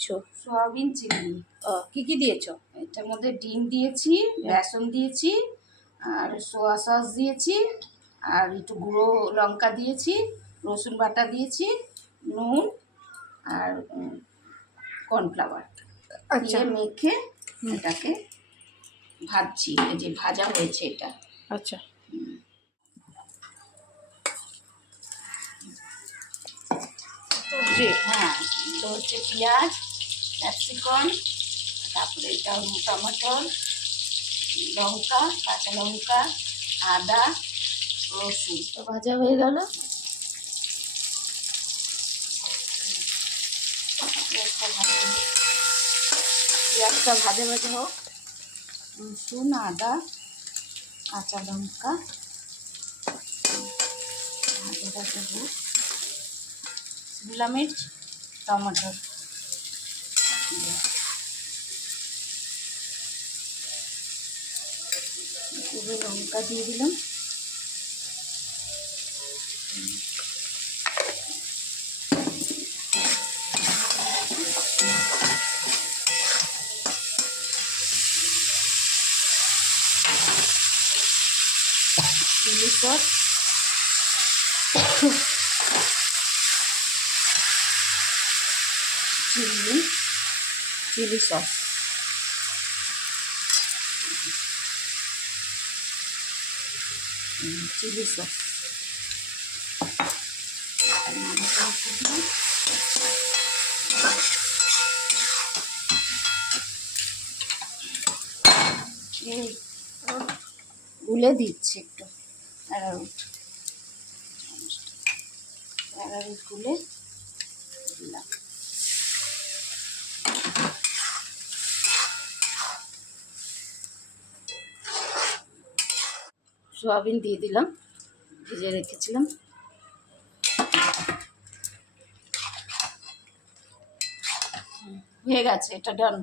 বানাচ্ছো? Soybean chilli. কি কি দিয়েছো? এটার মধ্যে ডিম দিয়েছি, বেসন দিয়েছি, আর সোয়া সস দিয়েছি, আর একটু গুঁড়ো লঙ্কা দিয়েছি, রসুন বাটা দিয়েছি, নুন আর কর্নফ্লাওয়ার দিয়ে মেখে এটাকে ভাজছি। এই যে ভাজা হয়েছে এটা। আচ্ছা, হ্যাঁ, তো হচ্ছে পেঁয়াজ, ক্যাপসিকাম, তারপরে এটা টমেটোর, লঙ্কা, কাঁচা লঙ্কা, আদা, রসুন তো ভাজা হয়ে গেল। পেঁয়াজটা ভাজা ভাজা হোক, রসুন, আদা, কাঁচা লঙ্কা ভাজা ভাজা হোক, শিমলা মির্চ, টমেটো পুরো লঙ্কা দিয়ে দিলাম। Chilli sauce, chilli sauce, chilli sauce গুলে দিচ্ছি একটু অ্যারারুট গুলে দিলাম। সোয়াবিন দিয়ে দিলাম, ভেজে রেখেছিলাম। হয়ে গেছে, এটা ডান।